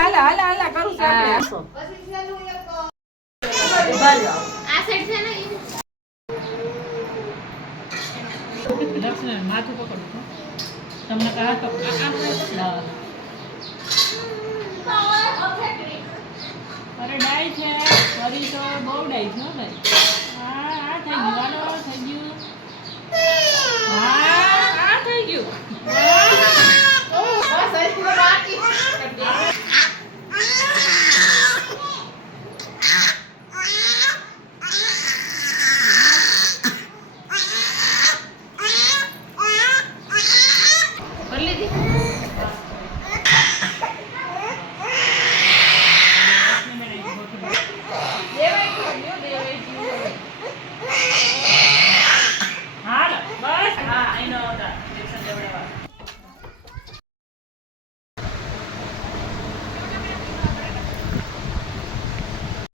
હાલા હાલા હાલા કરું છું આપણે આ સાઈડ છે ને લક્ષ્મણ માથું પકડું તમને કહા તો અરે ડાય છે ફરી તો બહુ ડાય છે હો ભાઈ આ થઈ ગયું હાલો થઈ ગયું આ થઈ ગયું બસ હજી તો બાકી